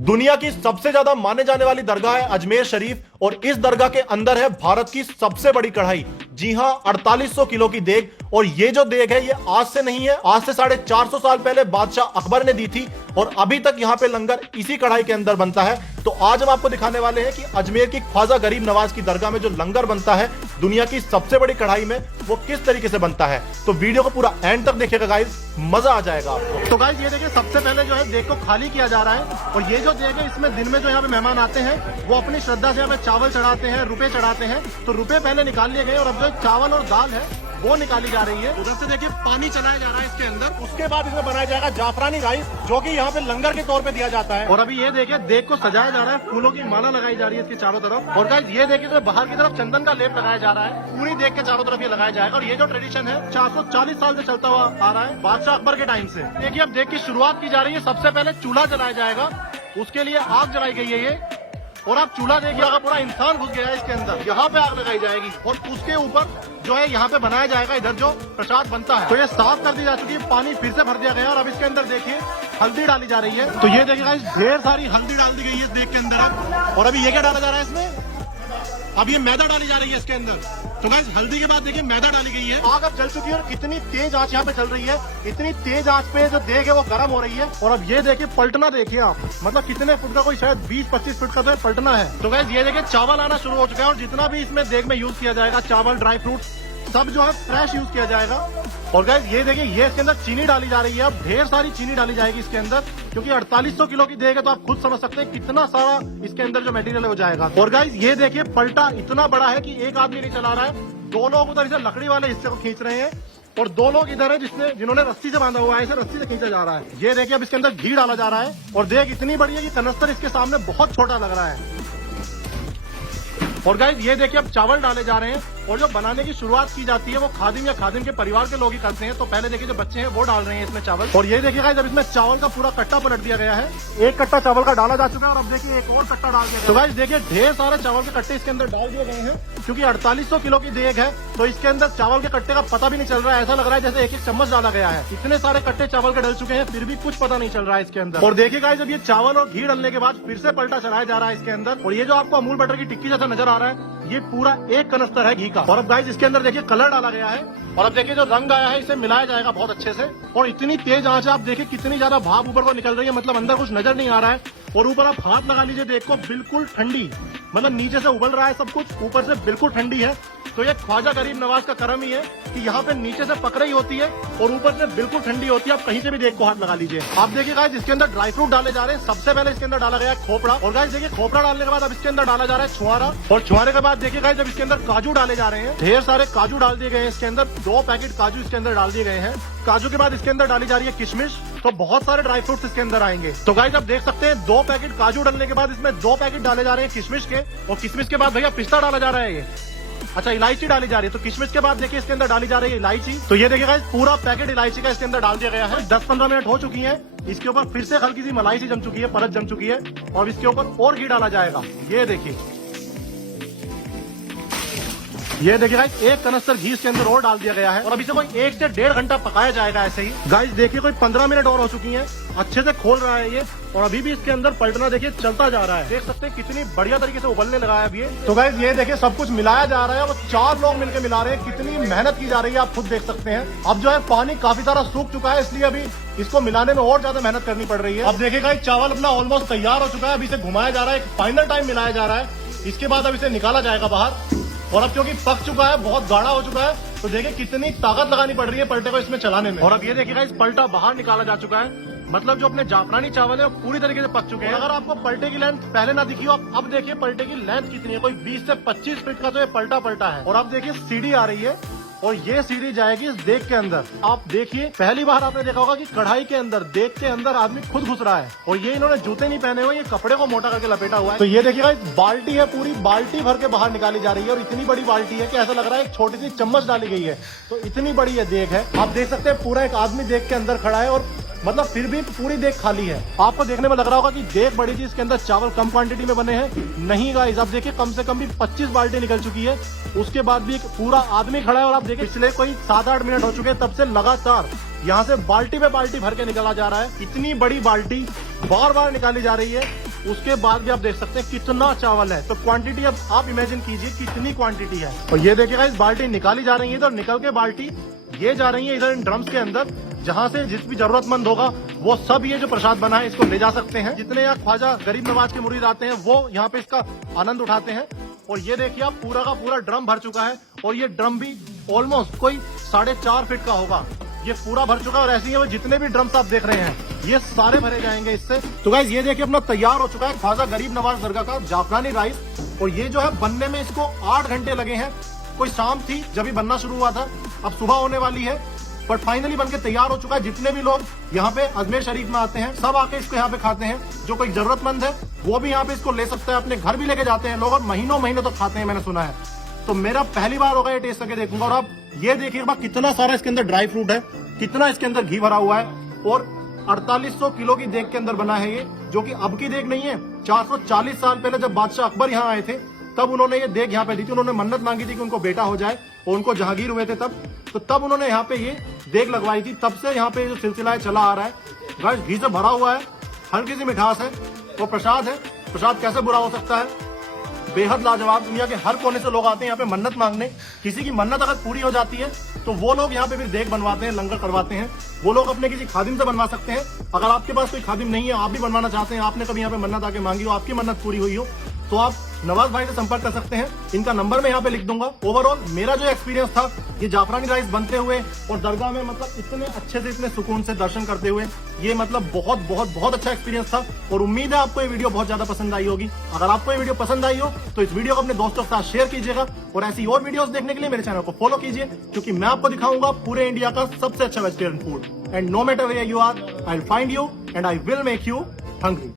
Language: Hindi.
दुनिया की सबसे ज्यादा माने जाने वाली दरगाह है अजमेर शरीफ और इस दरगाह के अंदर है भारत की सबसे बड़ी कढ़ाई। जी हां, 4800 किलो की देग। और ये जो देग है ये आज से नहीं है, आज से 450 साल पहले बादशाह अकबर ने दी थी और अभी तक यहां पे लंगर इसी कढ़ाई के अंदर बनता है। तो आज हम आपको दिखाने वाले हैं कि अजमेर की ख्वाजा गरीब नवाज की दरगाह में जो लंगर बनता है दुनिया की सबसे बड़ी कढ़ाई में, वो किस तरीके से बनता है। तो वीडियो को पूरा एंड तक देखिएगा गाइस, मजा आ जाएगा आपको। तो गाइस ये देखिए, सबसे पहले जो है देग को खाली किया जा रहा है और ये जो देग है इसमें दिन में जो यहाँ पे मेहमान आते हैं वो अपनी श्रद्धा से यहाँ पे चावल चढ़ाते हैं, रुपए चढ़ाते हैं। तो रुपए पहले निकाल लिए गए और अब जो चावल और दाल है वो निकाली जा रही है। उधर से देखिए पानी चलाया जा रहा है इसके अंदर। उसके बाद इसमें बनाया जाएगा जाफरानी राइस जो कि यहाँ पे लंगर के तौर पे दिया जाता है। और अभी ये देखिए देग को सजाया जा रहा है, फूलों की माला लगाई जा रही है इसके चारों तरफ। और गाइस ये देखिए तो बाहर की तरफ चंदन का लेप लगाया जा रहा है, पूरी देग के चारों तरफ ये लगाया जाएगा। और ये जो ट्रेडिशन है 440 साल से चलता हुआ आ रहा है बादशाह अकबर के टाइम से। देखिए अब देग की शुरुआत की जा रही है। सबसे पहले चूल्हा जलाया जाएगा, उसके लिए आग जलाई गई है ये। और आप चूल्हा देखिए, अगर पूरा इंसान घुस गया है इसके अंदर, यहाँ पे आग लगाई जाएगी और उसके ऊपर जो है यहाँ पे बनाया जाएगा इधर जो प्रसाद बनता है। तो ये साफ कर दी जा चुकी है, पानी फिर से भर दिया गया और अब इसके अंदर देखिए हल्दी डाली जा रही है। तो ये देखिएगा ढेर सारी हल्दी डाल दी गई है इस देग के अंदर। और अभी ये क्या डाला जा रहा है इसमें, अब ये मैदा डाली जा रही है इसके अंदर। तो गाइस हल्दी के बाद देखिए मैदा डाली गई है। आग अब जल चुकी है और कितनी तेज आंच यहाँ पे चल रही है। इतनी तेज आंच पे जो देग है वो गर्म हो रही है। और अब ये देखिए पलटना देखिए आप, मतलब कितने फुट का, कोई शायद 20-25 फुट का तो पलटना है। तो गाइस ये देखिए चावल आना शुरू हो चुका है और जितना भी इसमें देग में यूज किया जाएगा, चावल, ड्राई फ्रूट, सब जो है फ्रेश यूज किया जाएगा। और गाइस ये देखिए ये इसके अंदर चीनी डाली जा रही है। अब ढेर सारी चीनी डाली जाएगी इसके अंदर, क्योंकि 4800 किलो की देग है तो आप खुद समझ सकते हैं कितना सारा इसके अंदर जो मटेरियल हो जाएगा। और गाइस ये देखिए पलटा इतना बड़ा है कि एक आदमी नहीं चला रहा है, दो लोग उधर इसे लकड़ी वाले हिस्से को खींच रहे हैं और दो लोग इधर है जिन्होंने रस्सी से बांधा हुआ है, इसे रस्सी से खींचा जा रहा है। ये देखिए अब इसके अंदर घी डाला जा रहा है और देग इतनी बड़ी है कि कनस्तर इसके सामने बहुत छोटा लग रहा है। और गाइस ये देखिए अब चावल डाले जा रहे हैं और जो बनाने की शुरुआत की जाती है वो खादिम या खादिम के परिवार के लोग ही करते हैं। तो पहले देखिए जो बच्चे हैं वो डाल रहे हैं इसमें चावल। और ये देखिए गाइस अब इसमें चावल का पूरा कट्टा पलट दिया गया है। एक कट्टा चावल का डाला जा चुका है और अब देखिए एक और कट्टा डाल दिया गया। तो गाइस देखिए ढेर सारे चावल के कट्टे इसके अंदर डाल दिए गए हैं, क्योंकि 4800 किलो की देग है तो इसके अंदर चावल के कट्टे का पता भी नहीं चल रहा है। ऐसा लग रहा है जैसे एक एक चम्मच डाला गया है। इतने सारे कट्टे चावल के डल चुके हैं फिर भी कुछ पता नहीं चल रहा है इसके अंदर। और देखिए गाइस जब ये चावल और घी डलने के बाद फिर से पलटा चढ़ाया जा रहा है इसके अंदर। और ये जो आपको अमूल बटर की टिक्की जैसा नजर आ रहा है ये पूरा एक कनस्तर है घी का। और अब गाइस इसके अंदर देखिए कलर डाला गया है और अब देखिए जो रंग आया है इसे मिलाया जाएगा बहुत अच्छे से। और इतनी तेज आंच आप देखिए कितनी ज्यादा भाप ऊपर को निकल रही है, मतलब अंदर कुछ नजर नहीं आ रहा है। और ऊपर आप हाथ लगा लीजिए देख को, बिल्कुल ठंडी, मतलब नीचे से उबल रहा है सब कुछ, ऊपर से बिल्कुल ठंडी है। तो ये ख्वाजा गरीब नवाज का करम ही है कि यहाँ पे नीचे से पक रही होती है और ऊपर से बिल्कुल ठंडी होती है। आप कहीं से भी देख को हाथ लगा लीजिए। आप देखिए गाइस इसके अंदर ड्राई फ्रूट डाले जा रहे हैं। सबसे पहले इसके अंदर डाला गया है खोपड़ा। और गाइस देखिए खोपड़ा डालने के बाद अब इसके अंदर डाला जा रहा है छुआरा। और छुआरे के बाद देखिए गाइस जब इसके अंदर काजू डाले जा रहे हैं, ढेर सारे काजू डाल दिए गए हैं इसके अंदर। 2 पैकेट काजू इसके अंदर डाल दिए गए हैं। काजू के बाद इसके अंदर डाली जा रही है किशमिश। तो बहुत सारे ड्राई फ्रूट्स इसके अंदर आएंगे। तो गाइस आप देख सकते हैं 2 पैकेट काजू डालने के बाद इसमें 2 पैकेट डाले जा रहे हैं किशमिश के। और किशमिश के बाद भैया पिस्ता डाला जा रहा है ये, अच्छा इलायची डाली जा रही है। तो किशमिश के बाद देखिए इसके अंदर डाली जा रही है इलायची। तो ये देखिए गाइस पूरा पैकेट इलायची का इसके अंदर डाल दिया गया है। 10-15 मिनट हो चुकी है, इसके ऊपर फिर से हल्की सी मलाई सी जम चुकी है, परत जम चुकी है। और इसके ऊपर और घी डाला जाएगा। ये देखिए गाइस एक कनस्तर घी इसके अंदर और डाल दिया गया है और अभी से कोई 1 से 1.5 घंटा पकाया जाएगा ऐसे ही। गाइस देखिए कोई 15 मिनट और हो चुकी हैं, अच्छे से खोल रहा है ये और अभी भी इसके अंदर पलटना देखिए चलता जा रहा है। देख सकते हैं कितनी बढ़िया तरीके से उबलने लगा है अभी ये। तो गाइस ये देखिए सब कुछ मिलाया जा रहा है और 4 लोग मिलकर मिला रहे हैं। कितनी मेहनत की जा रही है आप खुद देख सकते हैं। अब जो है पानी काफी सारा सूख चुका है, इसलिए अभी इसको मिलाने में और ज्यादा मेहनत करनी पड़ रही है। अब देखिए गाइस चावल अपना ऑलमोस्ट तैयार हो चुका है। अभी इसे घुमाया जा रहा है, फाइनल टाइम मिलाया जा रहा है। इसके बाद अब इसे निकाला जाएगा बाहर। और अब क्योंकि पक चुका है, बहुत गाढ़ा हो चुका है, तो देखिए कितनी ताकत लगानी पड़ रही है पलटे को इसमें चलाने में। और अब ये देखिएगा इस पलटा बाहर निकाला जा चुका है, मतलब जो अपने जाफरानी चावल है वो पूरी तरीके से पक चुके हैं। अगर आपको पलटे की लेंथ पहले ना दिखी हो, अब देखिए पलटे की लेंथ कितनी है, कोई 20 से 25 फीट का तो ये पलटा है। और अब देखिए सीढ़ी आ रही है और ये सीढ़ी जाएगी इस देग के अंदर। आप देखिए पहली बार आपने देखा होगा कि कढ़ाई के अंदर, देग के अंदर आदमी खुद घुस रहा है। और ये इन्होंने जूते नहीं पहने हुए, ये कपड़े को मोटा करके लपेटा हुआ है। तो ये देखिएगा बाल्टी है, पूरी बाल्टी भर के बाहर निकाली जा रही है। और इतनी बड़ी बाल्टी है कि ऐसा लग रहा है एक छोटी सी चम्मच डाली गई है। तो इतनी बड़ी ये देग है, आप देख सकते हैं पूरा एक आदमी देग के अंदर खड़ा है और मतलब फिर भी पूरी देग खाली है। आपको देखने में लग रहा होगा कि देग बड़ी थी, इसके अंदर चावल कम क्वांटिटी में बने हैं। नहीं गाइस, आप देखिए कम से कम भी 25 बाल्टी निकल चुकी है। उसके बाद भी एक पूरा आदमी खड़ा है और आप देखिए पिछले कोई 7-8 मिनट हो चुके हैं, तब से लगातार यहाँ से बाल्टी पे बाल्टी भर के निकाला जा रहा है। इतनी बड़ी बाल्टी बार बार निकाली जा रही है उसके बाद भी आप देख सकते हैं कितना चावल है। तो क्वांटिटी अब आप इमेजिन कीजिए कितनी क्वांटिटी है। और ये देखिएगा इस बाल्टी निकाली जा रही है इधर, निकल के बाल्टी ये जा रही है इधर इन ड्रम्स के अंदर, जहां से जिस भी जरूरतमंद होगा वो सब ये जो प्रसाद बना है इसको ले जा सकते हैं। जितने यहाँ ख्वाजा गरीब नवाज के मुरीद आते हैं वो यहाँ पे इसका आनंद उठाते हैं। और ये देखिए आप पूरा का पूरा ड्रम भर चुका है और ये ड्रम भी ऑलमोस्ट कोई 4.5 फीट का होगा। ये पूरा भर चुका है और ऐसे ही जितने भी ड्रम्स आप देख रहे हैं ये सारे भरे जाएंगे इससे। तो गाइस ये देखिए अपना तैयार हो चुका है ख्वाजा गरीब नवाज दरगाह का जाफरानी राइस। और ये जो है बनने में इसको 8 घंटे लगे हैं। कोई शाम थी जब ये बनना शुरू हुआ था, अब सुबह होने वाली है, बट फाइनली बनके तैयार हो चुका है। जितने भी लोग यहाँ पे अजमेर शरीफ में आते हैं सब आके इसको यहाँ पे खाते हैं। जो कोई जरूरतमंद है वो भी यहाँ पे इसको ले सकता है, अपने घर भी लेके जाते हैं लोग और महीनों महीनों तक खाते हैं, मैंने सुना है। तो मेरा पहली बार होगा ये टेस्ट करके देखूंगा। और आप ये देखिए कितना सारा इसके अंदर ड्राई फ्रूट है, कितना इसके अंदर घी भरा हुआ है। और 4800 किलो की देग के अंदर बना है ये, जो कि अब की देग नहीं है। 440 साल पहले जब बादशाह अकबर यहाँ आए थे तब उन्होंने ये देग यहाँ पे दी थी। उन्होंने मन्नत मांगी थी कि उनको बेटा हो जाए और उनको जहांगीर हुए थे तब उन्होंने यहाँ पे ये देग लगवाई थी। तब से यहाँ पे जो सिलसिला है चला आ रहा है। गाइस घी से भरा हुआ है, हल्की सी मिठास है और प्रसाद है। प्रसाद कैसे बुरा हो सकता है, बेहद लाजवाब। दुनिया के हर कोने से लोग आते हैं यहाँ पे मन्नत मांगने। किसी की मन्नत अगर पूरी हो जाती है तो वो लोग यहाँ पे फिर देग बनवाते हैं, लंगर करवाते हैं। वो लोग अपने किसी खादिम से बनवा सकते हैं। अगर आपके पास कोई खादिम नहीं है, आप भी बनवाना चाहते हैं, आपने कभी यहाँ पे मन्नत आके मांगी हो, आपकी मन्नत पूरी हुई हो, तो आप नवाज भाई से संपर्क कर सकते हैं। इनका नंबर मैं यहाँ पे लिख दूंगा। ओवरऑल मेरा जो एक्सपीरियंस था ये जाफरानी राइस बनते हुए और दरगाह में मतलब इतने अच्छे से इतने सुकून से दर्शन करते हुए, ये मतलब बहुत बहुत बहुत अच्छा एक्सपीरियंस था। और उम्मीद है आपको ये वीडियो बहुत ज्यादा पसंद आई होगी। अगर आपको ये वीडियो पसंद आई हो तो इस वीडियो को अपने दोस्तों के साथ शेयर कीजिएगा और ऐसी और वीडियोस देखने के लिए मेरे चैनल को फॉलो कीजिए, क्योंकि मैं आपको दिखाऊंगा पूरे इंडिया का सबसे अच्छा vegetarian food. And no matter where you are, I will find you and I will make you hungry.